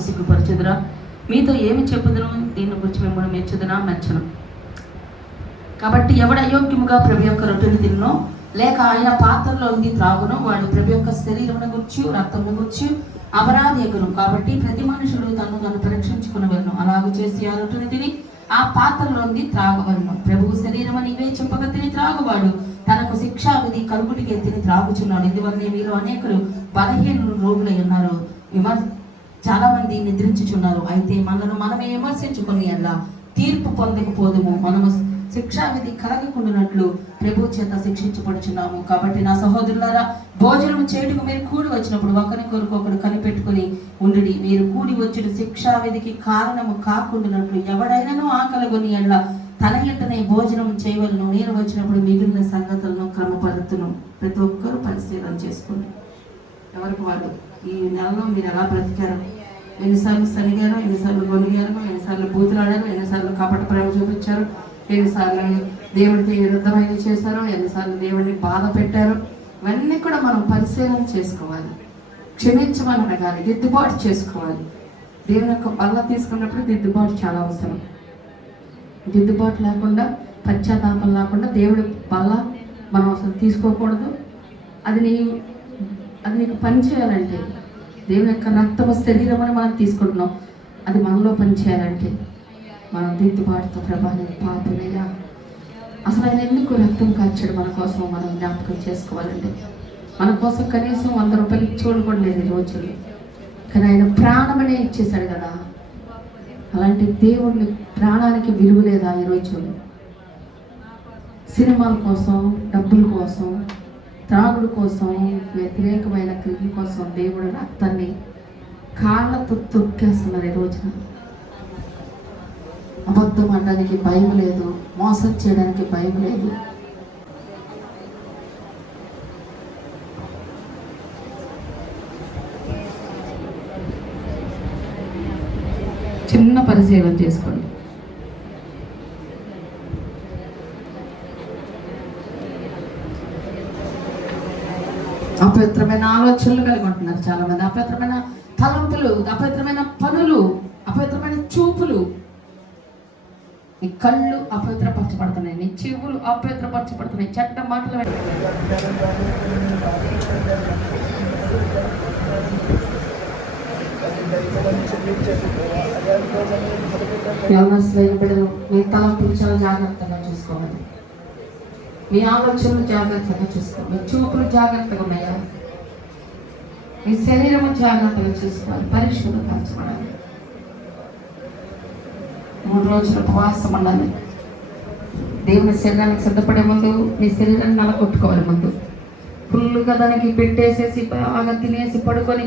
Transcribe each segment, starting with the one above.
పేదలను సిగ్గుపరచుదురా? మీతో ఏమి చెప్పుదును దీన్ని గురించి మిమ్మల్ని మెచ్చుదునా? మెచ్చను. కాబట్టి ఎవడ అయోగ్యముగా ప్రభు యొక్క రొట్టెను తిన్నో లేక ఆయన పాత్రలో ఉంది త్రాగును వాడు ప్రభు యొక్క శరీరమును గుర్చి రక్తమును గుర్చి అపరాధి ఎగును కాబట్టి ప్రతి మనుషుడు తను తను పరీక్షించుకునవలను అలాగూ చేసి ఆ రొట్టెను తిని ఆ పాత్రలోంది త్రాగవలను. ప్రభు శరీరమని ఇవే చెప్పక తిని త్రాగువాడు. తనకు శిక్షా విధి కలుగుటికి తిని త్రాగుచున్నాడు. ఇందువల్లనే మీలో అనేకులు బలహీనులు రోగులై ఉన్నారు. విమర్శ చాలా మంది నిద్రించుచున్నారు. అయితే మనను మనమే విమర్శించుకుని అలా తీర్పు పొందకపోదుము. మనము శిక్షా విధి కలగకుండానట్లు ప్రభు చేత శిక్షించబడుచున్నాము. కాబట్టి నా సహోదరులారా భోజనం చేయుటకు మీరు కూడి వచ్చినప్పుడు ఒకరి కొరకు ఒకడు కనిపెట్టుకుని ఉండి మీరు కూడి వచ్చిన శిక్షా విధికి కారణము కాకుండానట్లు ఎవడైనాను ఆకలగొని ఎడ్ల తన ఇంటనే భోజనం చేయవలను. నేను వచ్చినప్పుడు మిగిలిన సంగతులను క్రమపడుతును ప్రతి ఒక్కరూ పరిశీలన చేసుకోండి. ఎవరికి వాళ్ళు ఈ నెలలో మీరు ఎలా బ్రతికారు ఎన్నిసార్లు సరిగారు ఎన్నిసార్లు గొలిగారు ఎన్నిసార్లు బూతులాడారు ఎన్నిసార్లు కపట ప్రేమ చూపించారు ఎన్నిసార్లు దేవుడికి విరుద్ధమైన చేశారు ఎన్నిసార్లు దేవుడిని బాధ పెట్టారు. ఇవన్నీ కూడా మనం పరిశీలన చేసుకోవాలి. క్షమించమని అడగాలి దిద్దుబాటు చేసుకోవాలి. దేవుని యొక్క బల్ల తీసుకున్నప్పుడు దిద్దుబాటు చాలా అవసరం. దిద్దుబాటు లేకుండా పశ్చాత్తాపం లేకుండా దేవుడి బల్ల మనం అసలు తీసుకోకూడదు. అది నీ అది నీకు పని చేయాలంటే దేవుని యొక్క రక్తము శరీరం అని మనం తీసుకుంటున్నాం. అది మనలో పని చేయాలంటే మనం దిద్దుబాటుతో ప్రభావం పాపులయ్యా అసలు ఆయన ఎందుకు రక్తం కాల్చాడు మన కోసం మనం జ్ఞాపకం చేసుకోవాలంటే? మన కోసం కనీసం వంద రూపాయలు ఇచ్చేవాళ్ళు కూడా లేదు ఈ రోజుల్లో. కానీ ఆయన ప్రాణమనే ఇచ్చేశాడు కదా. అలాంటి దేవుడిని ప్రాణానికి విలువ లేదా ఈ రోజుల్లో? సినిమాల కోసం డబ్బుల కోసం త్రాగుడు కోసం వ్యతిరేకమైన క్రిమి కోసం దేవుడు రక్తాన్ని కాళ్ళతో తొక్కేస్తున్నారు ఈ రోజున. అబద్ధం అనడానికి భయం లేదు మోసం చేయడానికి భయం లేదు. చిన్న పరిశీలన చేసుకోండి. అపవిత్రమైన ఆలోచనలు కలిగి ఉంటున్నారు చాలా మంది అపవిత్రమైన తలంపులు అపవిత్రమైన పనులు అపవిత్రమైన చూపులు. నీ కళ్ళు అపవిత్రపరచబడుతున్నాయి నీ చెవులు అపవిత్రపరచబడుతున్నాయి. చెడ్డ మాటలు యవనస్తులైన మీ తలంపులు చాలా జాగ్రత్తగా చూసుకోవాలి. మీ ఆలోచనలు జాగ్రత్తగా చూసుకోవాలి మీ చూపులు జాగ్రత్తగా ఉన్నాయా? మీ శరీరము జాగ్రత్తగా చూసుకోవాలి పరీక్షలు కాల్చబడాలి మూడు రోజులు ఉపవాసం ఉండాలి. దేవుని శరీరానికి సిద్ధపడే ముందు మీ శరీరాన్ని నలగొట్టుకోవాలి ముందు. ఫుల్గా దానికి పెట్టేసేసి బాగా తినేసి పడుకొని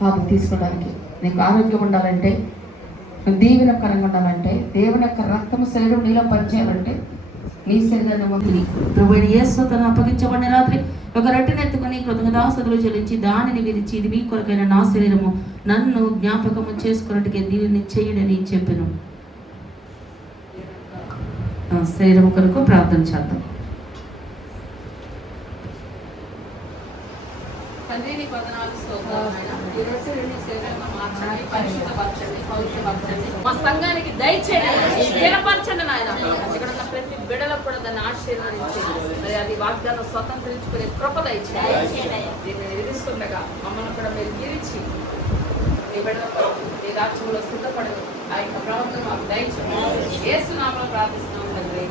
కాపు తీసుకోవడానికి. నీకు ఆరోగ్యం ఉండాలంటే దీవెనకరంగా ఉండాలంటే దేవుని యొక్క రక్తము శరీరం నీలో పనిచేయాలంటే నీ శరీరాన్ని ముందు ప్రభు యేసు తను అప్పగించబడిన రాత్రి ఒక రొట్టెను ఎత్తుకొని కృతజ్ఞతాసతులు చెల్లించి దానిని విరిచి ఇది మీ కొరకైన నా శరీరము. నన్ను జ్ఞాపకము చేసుకున్నట్టుగా దీనిని చేయడని చెప్పాను. శరీరం కొరకు ప్రార్థన చేద్దాం. తండ్రి నీ ఈ రోజు నీ మార్చండి, పరిశుద్ధపరచండి, పవిత్రపరచండి. మా సంఘానికి దయచేయండి స్థిరపరచండి నాయన. ఇక్కడ బిడలకు కూడా దాన్ని ఆశీర్వదించింది. మరి అది వాగ్దానం స్వతంత్రించుకునే కృపద ఇచ్చింది. దీన్ని విధిస్తుండగా మమ్మల్ని కూడా మీరు గీరించి మీ బిడల కొరకు మీ రాజ్యంలో సిద్ధపడదు ఆ యొక్క ప్రవర్తన మాకు దయచేసి ఏసునామలో ప్రార్థిస్తున్నాం తండ్రి.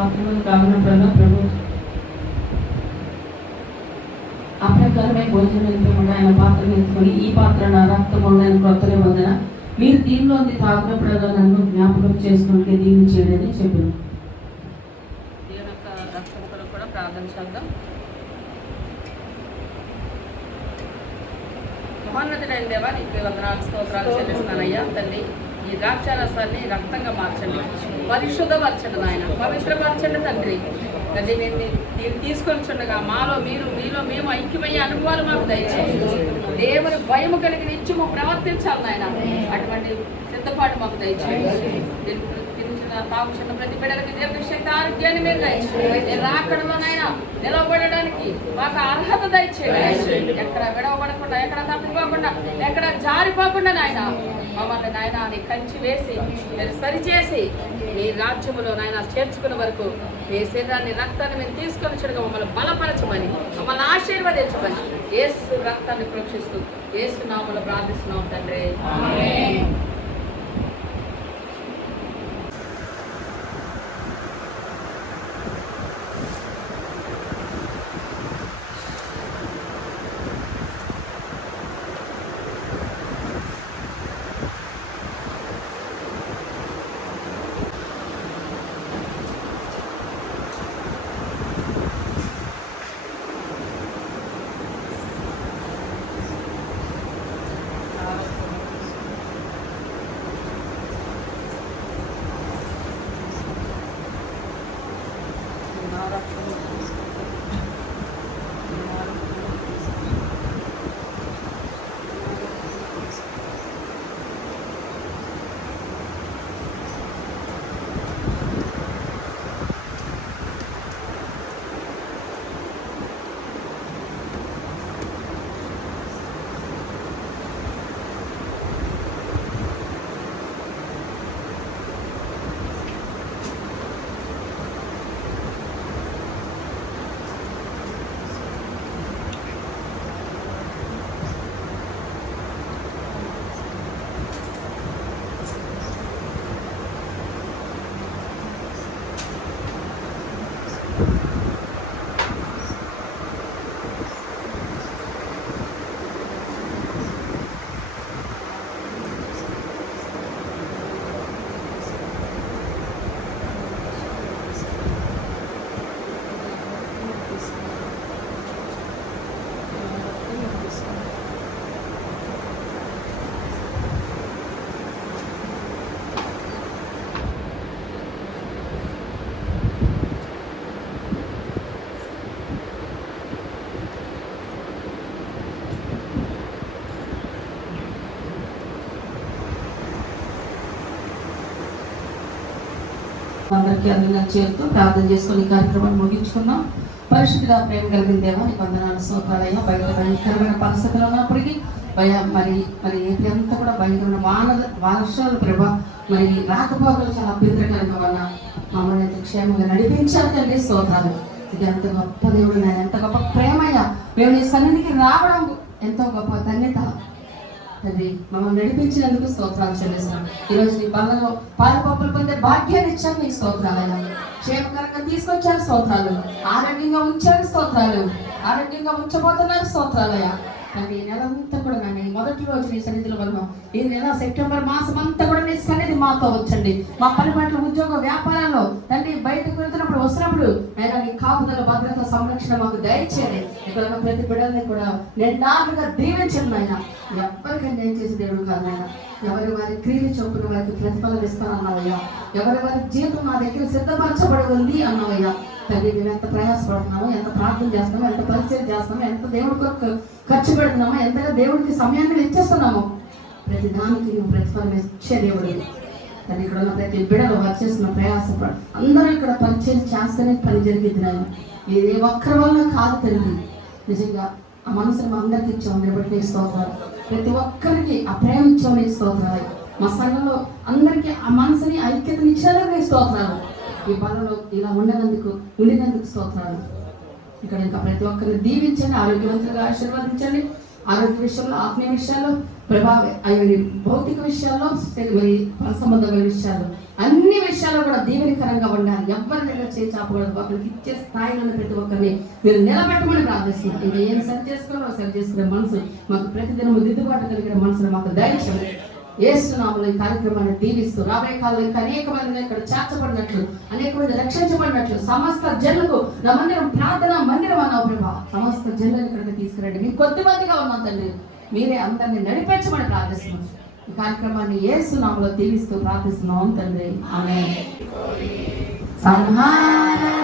మాత్రమే తిని ప్రభు. ఆ ప్రకారమే భోజనం వెళ్తుండగా ఆయన పాత్ర తీసుకొని ఈ పాత్ర నా రక్తం ఉన్న కొత్త నిబంధన మీరు దీనిలోని తాగినప్పుడల్లా నన్ను జ్ఞాపకం చేసుకుంటే దీన్ని చేయడని చెప్పాను. దేవుని యొక్క రక్షణ కొరకు కూడా ప్రార్థన చేద్దాం. మహోన్నతుడైన దేవా నీకు వందనాలు స్తోత్రాలు చెల్లిస్తానయ్యా తల్లి ఈ ద్రాక్షారసాన్ని రక్తంగా మార్చండి. పరిశుద్ధపరచండి నాయన. పవిత్రపరచండి తండ్రి. తండ్రి నేను నేను తీసుకొని చుండగా మాలో మీరు మీలో మేము ఐక్యమయ్యే అనుభవాలు మాకు దయచేయండి. దేవుని భయము కలిగి నిత్యము ప్రవర్తించాలి నాయన. అటువంటి సిద్ధపాటు మాకు దయచేయండి. తాగుతున్న ప్రతి బిడ్డలకి దేవుని శక్తి ఆరోగ్యాన్ని మీరు దయచేయండి. నేను రాకడలోనైనా నిలవబడడానికి మాకు అర్హత దయచేయండి. ఎక్కడ విడవబడకుండా ఎక్కడ తప్పిపోకుండా ఎక్కడ జారిపోకుండా నాయన మమ్మల్ని నాయన నీ కంచి వేసి మీరు సరిచేసి మీ రాజ్యములో నాయన చేర్చుకున్న వరకు మీ శరీరాన్ని రక్తాన్ని మేము తీసుకొని చూడగా మమ్మల్ని బలపరచమని మమ్మల్ని ఆశీర్వదించమని ఏసు రక్తాన్ని ప్రోక్షిస్తూ ఏసు నామలు ప్రార్థిస్తున్నాం తండ్రి. అందరికీ అందంగా చేరుతూ ప్రార్థన చేసుకొని కార్యక్రమాన్ని ముగించుకున్నాం పరిశుద్ధిగా ప్రేమ కలిగిన దేవా నీకు వందనాలు స్తోత్రాలయ్యా. బయట భయంకరమైన పరిస్థితులు ఉన్నప్పటికీ భయ మరి మరి ఏపీ అంతా కూడా భయంకరమైన వాన వర్షాలు ప్రభ మరి రాకపోకలు చాలా అభ్యంతరకరంగా వల్ల మమ్మల్ని ఎంత క్షేమంగా నడిపించాలి తండ్రి స్తోత్రాలు. ఇది ఎంత గొప్ప దేవుడు నాయన ఎంత గొప్ప ప్రేమయ్య. మేము నీ సన్నిధికి రావడం ఎంతో గొప్ప ధన్యత. తండ్రి మమ్మల్ని నడిపించినందుకు స్తోత్రాలు చెల్లిస్తున్నాం. ఈరోజు నీ పాల పాలపప్పులు పొందే భాగ్యాన్ని ఇచ్చారు నీకు స్తోత్రాలైనా. క్షేమకరంగా తీసుకొచ్చారు స్తోత్రాలు. ఆరోగ్యంగా ఉంచారు స్తోత్రాలు. ఆరోగ్యంగా ఉంచబోతున్నారు స్తోత్రాలయ్యా. తండ్రి ఈ నెల అంతా కూడా నేను మొదటి రోజు నీ సన్నిధిలో ఉన్నాం. ఈ నెల సెప్టెంబర్ మాసం అంతా కూడా నీ సన్నిధి మాతో వచ్చండి మా పని పట్ల ఉద్యోగ వ్యాపారాల్లో తండ్రి బయటకు వెళ్తున్నప్పుడు వస్తున్నప్పుడు అయినా నీ కాపుదల భద్రత సంరక్షణ మాకు దయచేయండి. ఇక్కడ ప్రతి బిడ్డల్ని కూడా నిండాలుగా దీవించండి ఆయన ఎవరికైనా ఏం చేసి దేవుడు కాదు ఆయన ఎవరి వారి క్రియలు చొప్పున వారికి ప్రతిఫలం ఇస్తానన్నావయ్యా ఎవరి వారి జీవితం నా దగ్గర సిద్ధపరచబడి ఉంది అన్నావయ్యా. తల్లి మేము ఎంత ప్రయాసపడుతున్నామో ఎంత ప్రార్థన చేస్తున్నాము ఎంత పరిచయం చేస్తున్నాము ఎంత దేవుడికి ఖర్చు పెడుతున్నామో ఎంతగా దేవుడికి సమయాన్ని ఇచ్చేస్తున్నాము ప్రతి దానికి నువ్వు ప్రతిఫలం ఇచ్చే దేవుడు. కానీ ఇక్కడ ఉన్న ప్రతి బిడలు వచ్చేసిన ప్రయాస అందరూ ఇక్కడ పరిచయం చేస్తేనే పని జరిగింది నేను ఇది ఒక్కరి వల్ల కాదు తండ్రి నిజంగా ఆ మనసును అందరికి ఇచ్చాం మీరు నీకు స్తోత్రాలు. ప్రతి ఒక్కరికి ఆ ప్రేమ ఇచ్చాం నీకు స్తోత్రాలు. మా సంఘంలో అందరికీ ఆ మనసుని ఐక్యతని ఇచ్చారు నీకు స్తోత్రాలు. ఈ బలలో ఇలా ఉండనందుకు ఉండినందుకు స్తోత్రాలు. ఇక్కడ ఇంకా ప్రతి ఒక్కరిని దీవించండి ఆరోగ్యవంతులుగా ఆశీర్వదించండి. ఆరోగ్య విషయంలో ఆత్మీయ విషయాల్లో ప్రభావ అవి భౌతిక విషయాల్లో మరి సంబంధమైన విషయాలు అన్ని విషయాల్లో కూడా దీవెనికరంగా ఉండాలి. ఎవరి దగ్గర చేయి చాపకూడదు. ఒకరికి ఇచ్చే స్థాయిలో ప్రతి ఒక్కరిని మీరు నిలబెట్టమని ప్రార్థిస్తున్నారు. ఇంకా ఏం సరి చేసుకోవాలో సరి చేసుకునే మనసు మాకు ప్రతిదినం దిద్దుబాటు కలిగిన మనసును మాకు దయచేయండి. ఏసునామలు ఈ కార్యక్రమాన్ని దీవిస్తూ రాబోయే కాలంలో ఇంకా అనేక మంది ఇక్కడ చేర్చబడినట్లు అనేక మంది రక్షించబడినట్లు సమస్త జనులకు నా మందిరం ప్రార్థన మందిరం అన్నావు ప్రభా? సమస్త జనులను ఇక్కడికి తీసుకురండి. మేము కొద్ది మందిగా ఉన్నాం తండ్రి. మీరే అందరినీ నడిపించమని ప్రార్థిస్తున్నాం. ఈ కార్యక్రమాన్ని ఏసునామలో దీవిస్తూ ప్రార్థిస్తున్నాం తండ్రి. ఆమె సంహార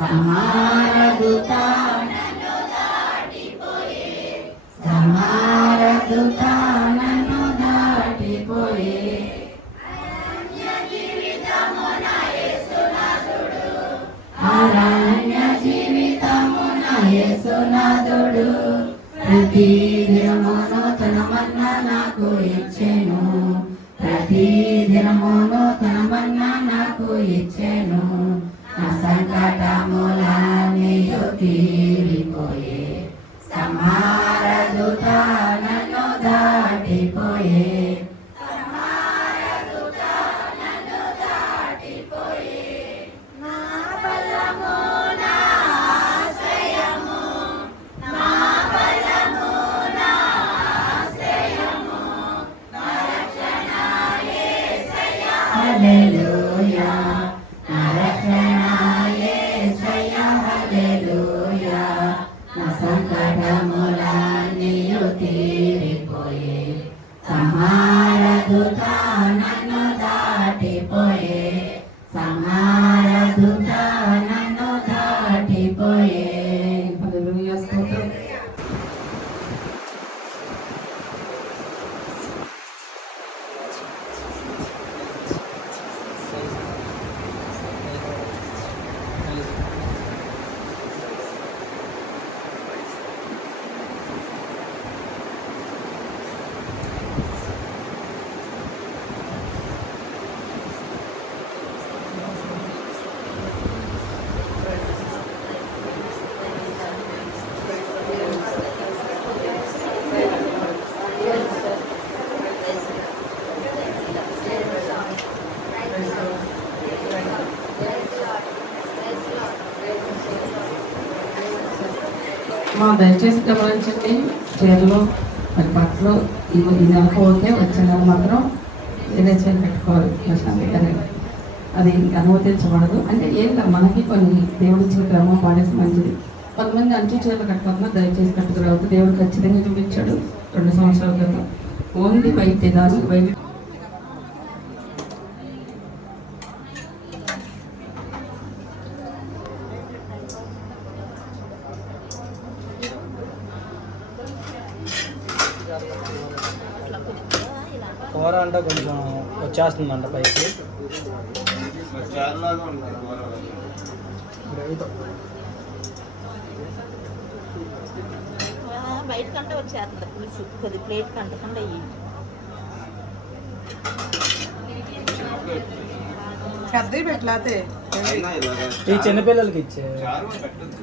సమారదుత సమారదుత నన్ను దాటిపోయే అరణ్య జీవితము యేసునాథుడు ప్రతి సమారదుత నన్ను Hallelujah. దయచేసి గమనించండి చీరలు మరి బట్టలు ఇవి ఈ నెల పోతే వచ్చే నెల మాత్రం వేరే చీర పెట్టుకోవాలి ప్రశాంతంగానే అది అనుమతించబడదు. అంటే ఏం మనకి కొన్ని దేవుడి ఇచ్చిన క్రమం పాడేసి మంచిది. కొంతమంది అంచు చీరలు కట్టుకోకుండా దయచేసి కట్టుకురావద్దు దేవుడు ఖచ్చితంగా చూపించాడు రెండు సంవత్సరాల క్రితం. ఓన్లీ వైద్య దాని వైద్య కూర అంటే కొంచెం వచ్చేస్తుందంట పైకి. బయట కంటే వచ్చేస్తుంది. పులుసు కొద్ది ప్లేట్ కంటకుండా ఇవి పెద్దవి పెట్టలేతే అయినా ఇలాగా ఈ చిన్నపిల్లలకి ఇచ్చే. చారు పెట్టదు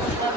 Ini